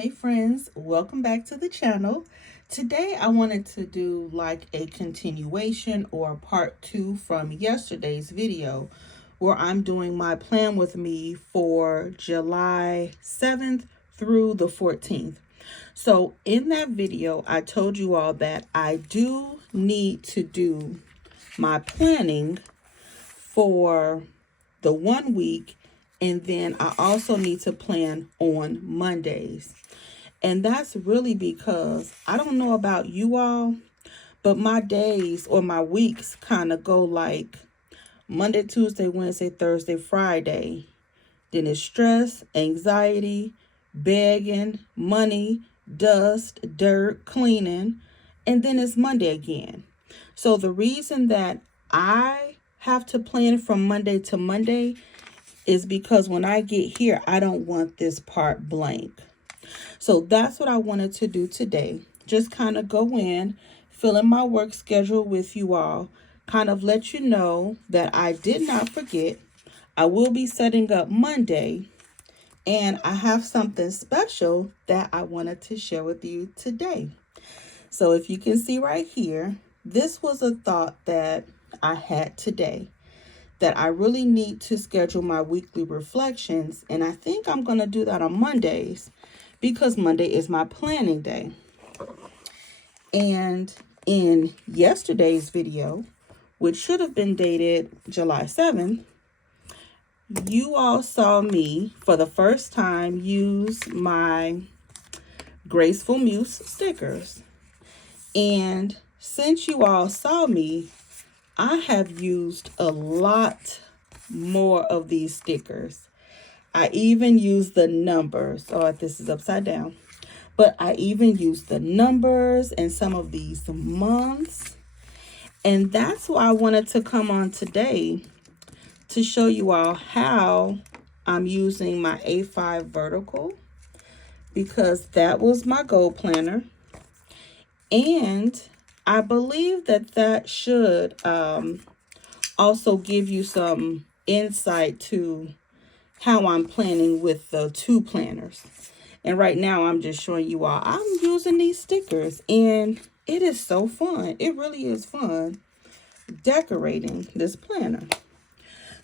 Hey friends, welcome back to the channel. Today I wanted to do like a continuation or part 2 from yesterday's video where I'm doing my plan with me for July 7th through the 14th. So in that video, I told you all that I do need to do my planning for the 1 week, and then I also need to plan on Mondays. And that's really because I don't know about you all, but my days or my weeks kind of go like Monday, Tuesday, Wednesday, Thursday, Friday. Then it's stress, anxiety, begging, money, dust, dirt, cleaning, and then it's Monday again. So the reason that I have to plan from Monday to Monday is because when I get here, I don't want this part blank. So that's what I wanted to do today. Just kind of go in, fill in my work schedule with you all, kind of let you know that I did not forget. I will be setting up Monday, and I have something special that I wanted to share with you today. So if you can see right here, this was a thought that I had today, that I really need to schedule my weekly reflections. And I think I'm going to do that on Mondays because Monday is my planning day. And in yesterday's video, which should have been dated July 7th, you all saw me for the first time use my Graceful Muse stickers. And since you all saw me, I have used a lot more of these stickers. I even use the numbers. Oh, this is upside down. But I even use the numbers and some of these months. And that's why I wanted to come on today to show you all how I'm using my A5 vertical, because that was my goal planner. And I believe that that should also give you some insight to how I'm planning with the two planners. And right now I'm just showing you all I'm using these stickers, and it is so fun. It really is fun decorating this planner.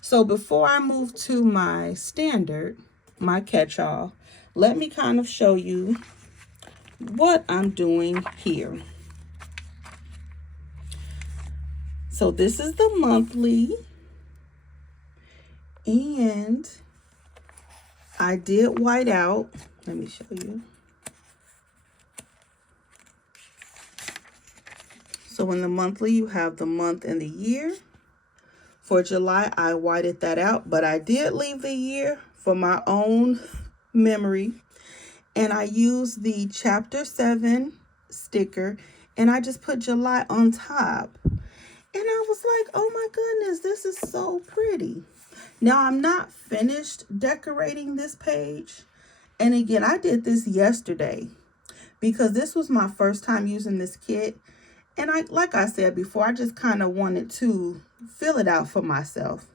So before I move to my standard, my catch-all, let me kind of show you what I'm doing here. So this is the monthly, and I did white out. Let me show you. So in the monthly, you have the month and the year. For July, I whited that out, but I did leave the year for my own memory. And I used the chapter 7 sticker, and I just put July on top. And I was like, oh my goodness, this is so pretty. Now, I'm not finished decorating this page. And again, I did this yesterday because this was my first time using this kit. And like I said before, I just kind of wanted to fill it out for myself.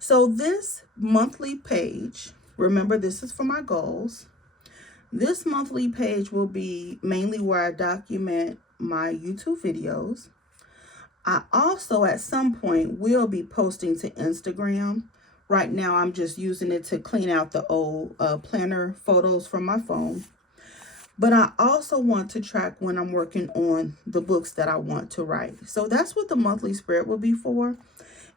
So this monthly page, remember this is for my goals. This monthly page will be mainly where I document my YouTube videos. I also at some point will be posting to Instagram. Right now I'm just using it to clean out the old planner photos from my phone. But I also want to track when I'm working on the books that I want to write. So that's what the monthly spread will be for.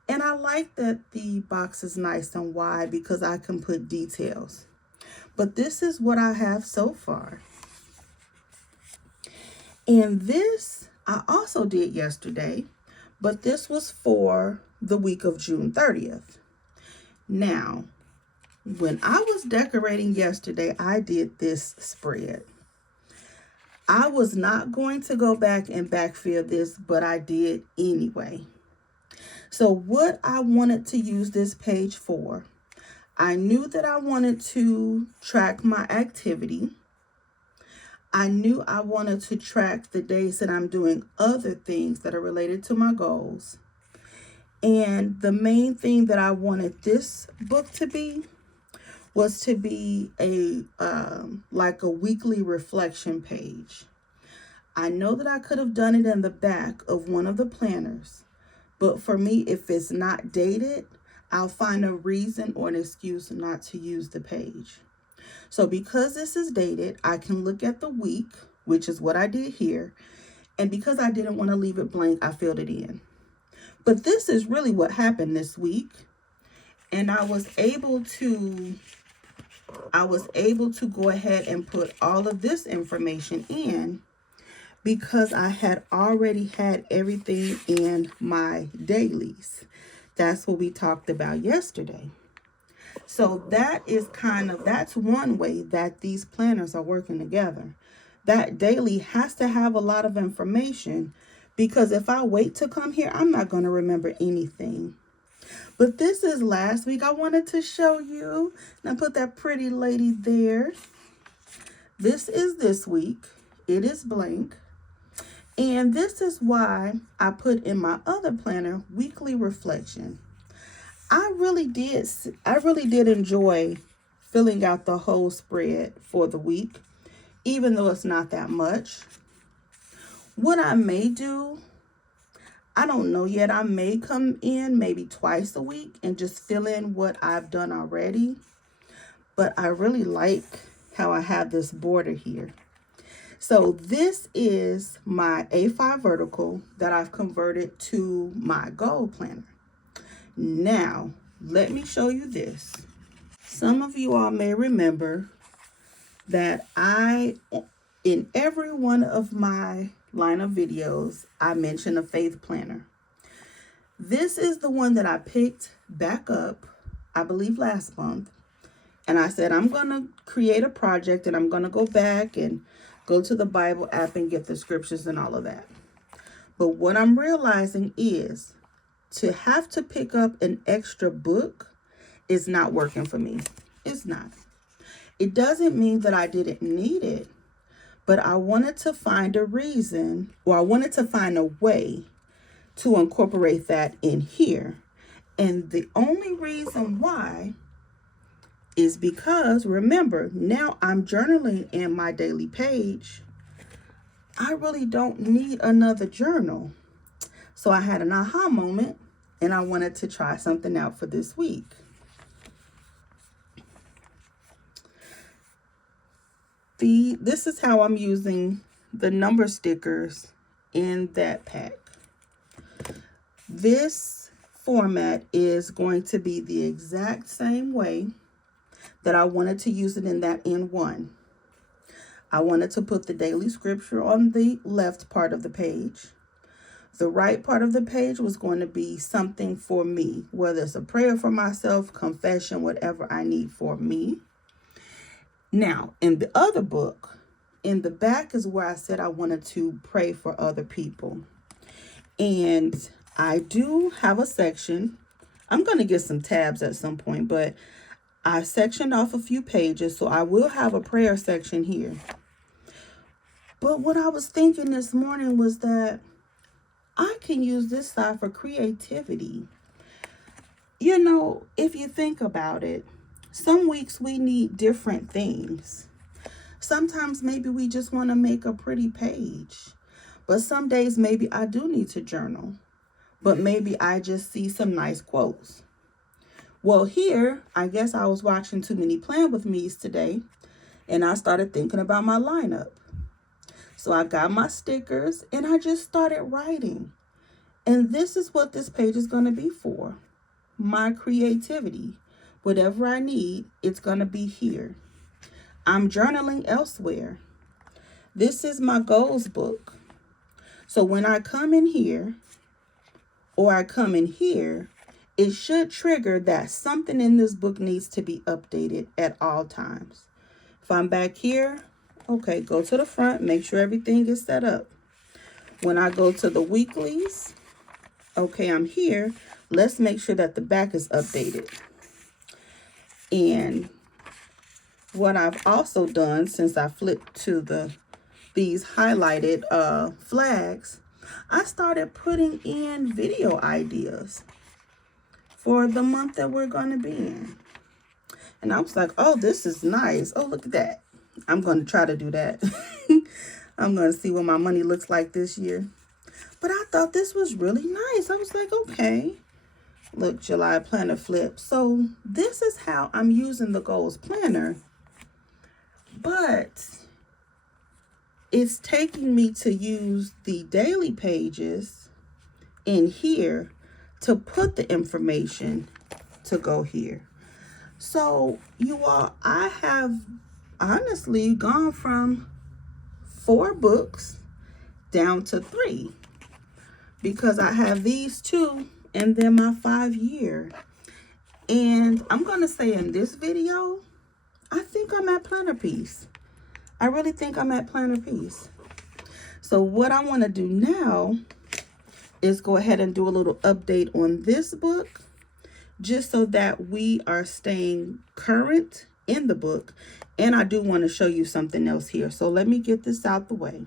And I like that the box is nice and wide because I can put details. But this is what I have so far. And this I also did yesterday, but this was for the week of June 30th. Now, when I was decorating yesterday, I did this spread. I was not going to go back and backfill this, but I did anyway. So what I wanted to use this page for, I knew that I wanted to track my activity. I knew I wanted to track the days that I'm doing other things that are related to my goals. And the main thing that I wanted this book to be was to be a like a weekly reflection page. I know that I could have done it in the back of one of the planners, but for me, if it's not dated, I'll find a reason or an excuse not to use the page. So because this is dated, I can look at the week, which is what I did here. And because I didn't want to leave it blank, I filled it in. But this is really what happened this week. And I was able to go ahead and put all of this information in because I had already had everything in my dailies. That's what we talked about yesterday. So that's one way that these planners are working together. That daily has to have a lot of information because if I wait to come here, I'm not going to remember anything. But this is last week. I wanted to show you. Now put that pretty lady there. This is this week. It is blank. And this is why I put in my other planner, weekly reflection. I really did enjoy filling out the whole spread for the week, even though it's not that much. What I may do, I don't know yet. I may come in maybe twice a week and just fill in what I've done already. But I really like how I have this border here. So this is my A5 vertical that I've converted to my goal planner. Now, let me show you this. Some of you all may remember that in every one of my line of videos, I mention a faith planner. This is the one that I picked back up, I believe last month. And I said, I'm going to create a project and I'm going to go back and go to the Bible app and get the scriptures and all of that. But what I'm realizing is to have to pick up an extra book is not working for me. It's not. It doesn't mean that I didn't need it, but I wanted to find a reason, or I wanted to find a way to incorporate that in here. And the only reason why is because, remember, now I'm journaling in my daily page. I really don't need another journal. So I had an aha moment and I wanted to try something out for this week. This is how I'm using the number stickers in that pack. This format is going to be the exact same way that I wanted to use it in that N1. I wanted to put the daily scripture on the left part of the page. The right part of the page was going to be something for me, whether it's a prayer for myself, confession, whatever I need for me. Now, in the other book, in the back is where I said I wanted to pray for other people. And I do have a section. I'm going to get some tabs at some point, but I sectioned off a few pages, so I will have a prayer section here. But what I was thinking this morning was that I can use this side for creativity. You know, if you think about it, some weeks we need different things. Sometimes maybe we just want to make a pretty page. But some days maybe I do need to journal. But maybe I just see some nice quotes. Well, here, I guess I was watching too many Plan With Me's today. And I started thinking about my lineup. So I got my stickers and I just started writing. And this is what this page is going to be for. My creativity. Whatever I need, it's going to be here. I'm journaling elsewhere. This is my goals book. So when I come in here, or I come in here, it should trigger that something in this book needs to be updated at all times. If I'm back here, okay, go to the front, make sure everything is set up. When I go to the weeklies, okay, I'm here. Let's make sure that the back is updated. And what I've also done since I flipped to these highlighted flags, I started putting in video ideas for the month that we're going to be in. And I was like, oh, this is nice. Oh, look at that. I'm going to try to do that. I'm going to see what my money looks like this year. But I thought this was really nice. I was like, okay. Look, July planner flip. So this is how I'm using the goals planner. But it's taking me to use the daily pages in here to put the information to go here. So you all, I have honestly gone from 4 books down to 3 because I have these 2 and then my 5-year. And I'm going to say in this video, I think I'm at planner piece. I really think I'm at planner piece. So what I want to do now is go ahead and do a little update on this book, just so that we are staying current in the book. And I do want to show you something else here. So let me get this out the way.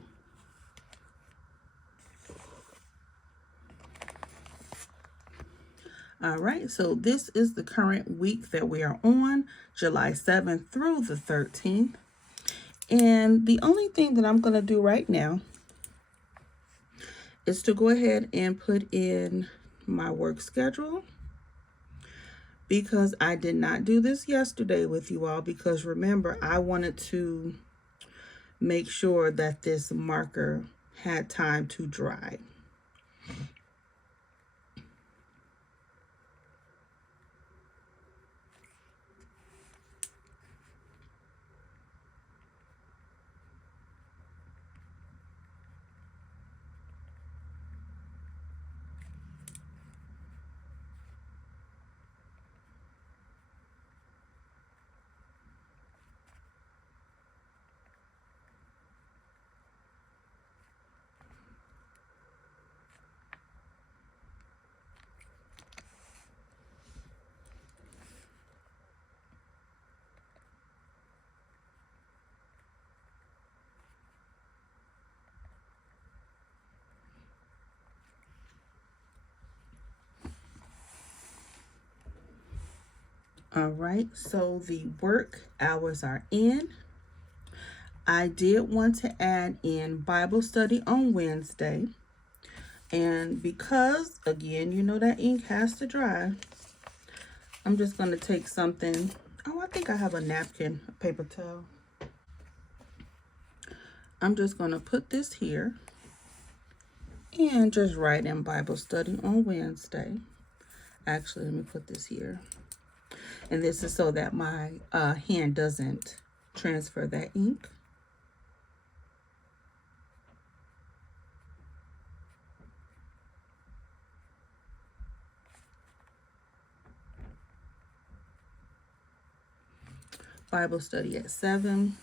All right, so this is the current week that we are on, July 7th through the 13th. And the only thing that I'm going to do right now is to go ahead and put in my work schedule, because I did not do this yesterday with you all, because remember, I wanted to make sure that this marker had time to dry. All right, so the work hours are in. I did want to add in Bible study on Wednesday. And because, again, you know that ink has to dry, I'm just going to take something. Oh, I think I have a napkin, a paper towel. I'm just going to put this here and just write in Bible study on Wednesday. Actually, let me put this here. And this is so that my hand doesn't transfer that ink. Bible study at 7.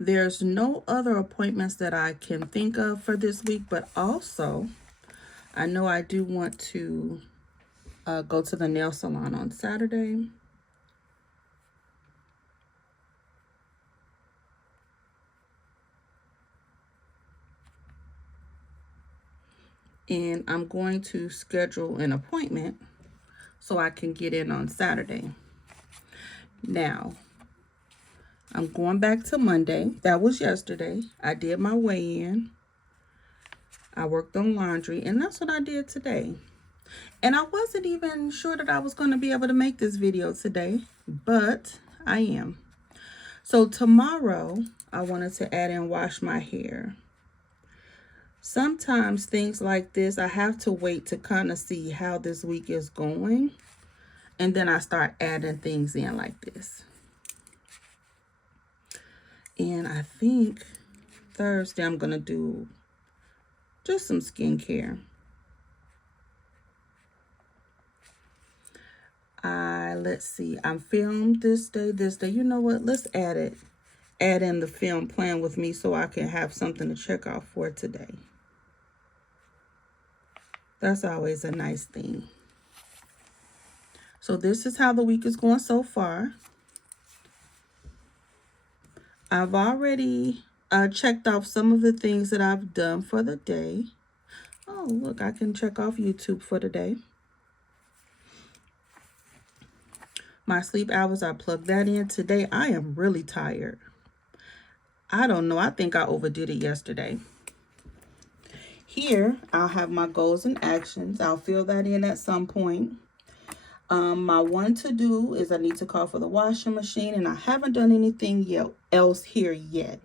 There's no other appointments that I can think of for this week, but also I know I do want to go to the nail salon on Saturday. And I'm going to schedule an appointment so I can get in on Saturday. Now, I'm going back to Monday. That was yesterday. I did my weigh-in. I worked on laundry, and that's what I did today. And I wasn't even sure that I was going to be able to make this video today, but I am. So tomorrow, I wanted to add in wash my hair. Sometimes things like this, I have to wait to kind of see how this week is going. And then I start adding things in like this. And I think Thursday I'm going to do just some skincare. Let's see, I'm filmed this day. You know what? Let's add in the film plan with me so I can have something to check off for today. That's always a nice thing. So this is how the week is going so far. I've already checked off some of the things that I've done for the day. Oh, look, I can check off YouTube for the day. My sleep hours, I plugged that in. Today, I am really tired. I don't know. I think I overdid it yesterday. Here, I'll have my goals and actions. I'll fill that in at some point. My one to do is I need to call for the washing machine, and I haven't done anything else here yet.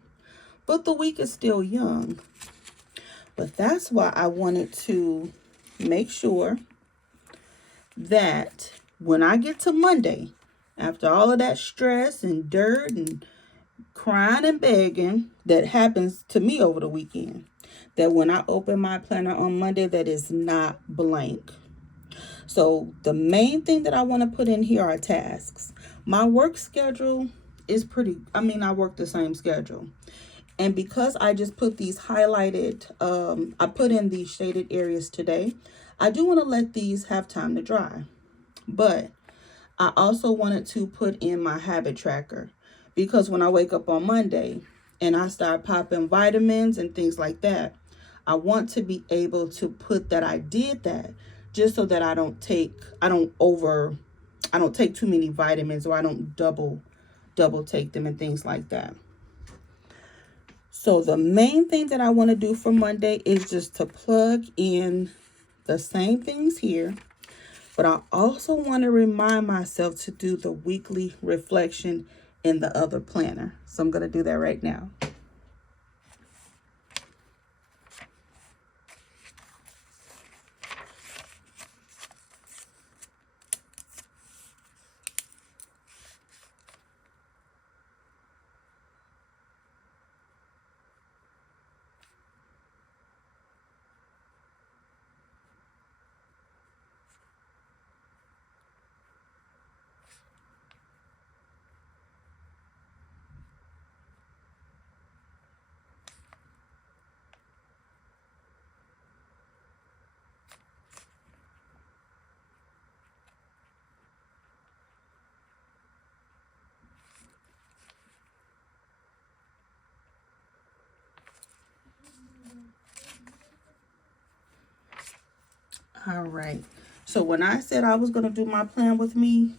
But the week is still young. But that's why I wanted to make sure that when I get to Monday, after all of that stress and dirt and crying and begging that happens to me over the weekend, that when I open my planner on Monday, that is not blank. So the main thing that I want to put in here are tasks. My work schedule is I work the same schedule. And because I just put these highlighted, I put in these shaded areas today, I do want to let these have time to dry. But I also wanted to put in my habit tracker, because when I wake up on Monday and I start popping vitamins and things like that, I want to be able to put that I did that, just so that I don't take too many vitamins, or I don't double take them and things like that. So the main thing that I want to do for Monday is just to plug in the same things here. But I also want to remind myself to do the weekly reflection in the other planner. So I'm going to do that right now. All right. So when I said I was going to do my plan with me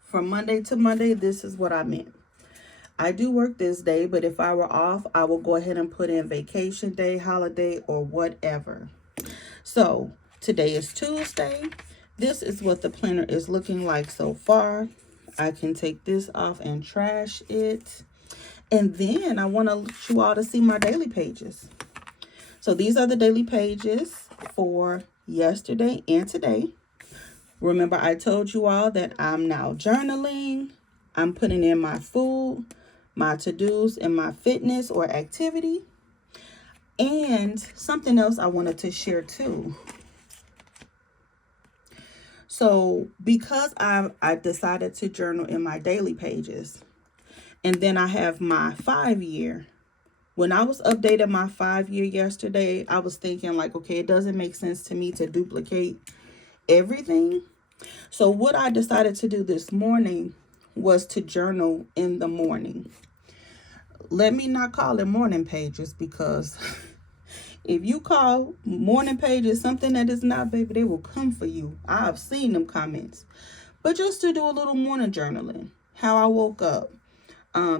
from Monday to Monday, this is what I meant. I do work this day, but if I were off, I will go ahead and put in vacation day, holiday, or whatever. So today is Tuesday. This is what the planner is looking like so far. I can take this off and trash it. And then I want to let you all to see my daily pages. So these are the daily pages for yesterday and today. Remember, I told you all that I'm now journaling. I'm putting in my food, my to-dos, and my fitness or activity. And something else I wanted to share too. So because I decided to journal in my daily pages, and then I have my 5-year. When I was updating my 5-year yesterday, I was thinking like, okay, it doesn't make sense to me to duplicate everything. So what I decided to do this morning was to journal in the morning. Let me not call it morning pages, because if you call morning pages something that is not, baby, they will come for you. I've seen them comments. But just to do a little morning journaling, how I woke up.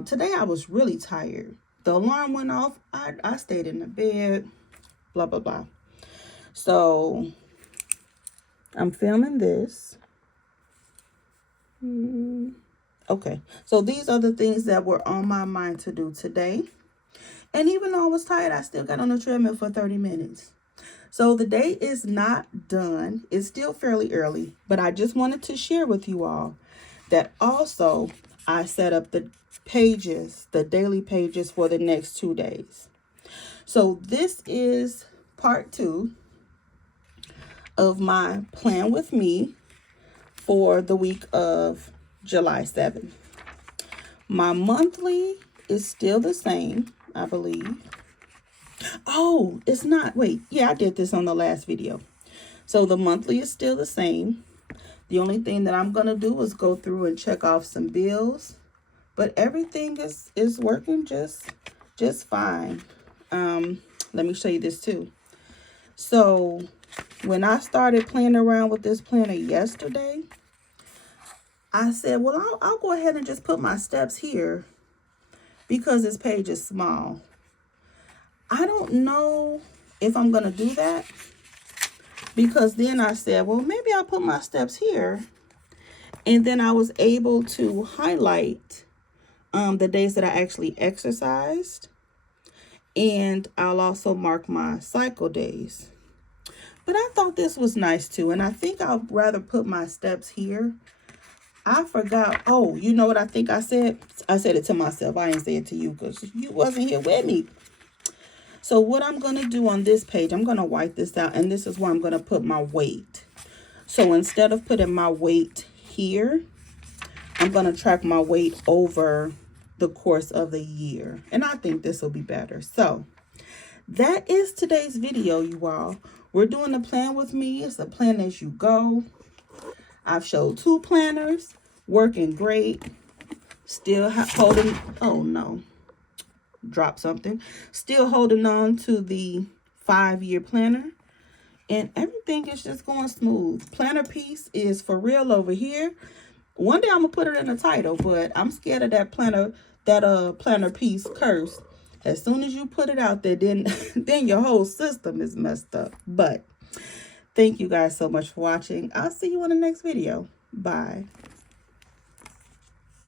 Today I was really tired. The alarm went off. I stayed in the bed, blah, blah, blah. So I'm filming this. Okay, so these are the things that were on my mind to do today. And even though I was tired, I still got on the treadmill for 30 minutes. So the day is not done. It's still fairly early, but I just wanted to share with you all that also I set up the pages, the daily pages for the next 2 days. So this is part 2 of my plan with me for the week of July 7th. My monthly is still the same, I believe. Oh, it's not. Wait, yeah, I did this on the last video. So the monthly is still the same. The only thing that I'm going to do is go through and check off some bills. But everything is working just fine. Let me show you this too. So when I started playing around with this planner yesterday, I said, well, I'll go ahead and just put my steps here because this page is small. I don't know if I'm going to do that, because then I said, well, maybe I'll put my steps here. And then I was able to highlight the days that I actually exercised. And I'll also mark my cycle days. But I thought this was nice too. And I think I'll rather put my steps here. I forgot. Oh, you know what I think I said? I said it to myself. I ain't say it to you because you wasn't here with me. So what I'm going to do on this page, I'm going to wipe this out. And this is where I'm going to put my weight. So instead of putting my weight here, I'm going to track my weight over the course of the year. And I think this will be better. So that is today's video, you all. We're doing a plan with me. It's a plan as you go. I've showed 2 planners, working great. Still holding, oh no, drop something. Still holding on to the 5-year planner. And everything is just going smooth. Planner piece is for real over here. One day I'm going to put it in the title, but I'm scared of that planner piece curse. As soon as you put it out there, then your whole system is messed up. But thank you guys so much for watching. I'll see you in the next video. Bye.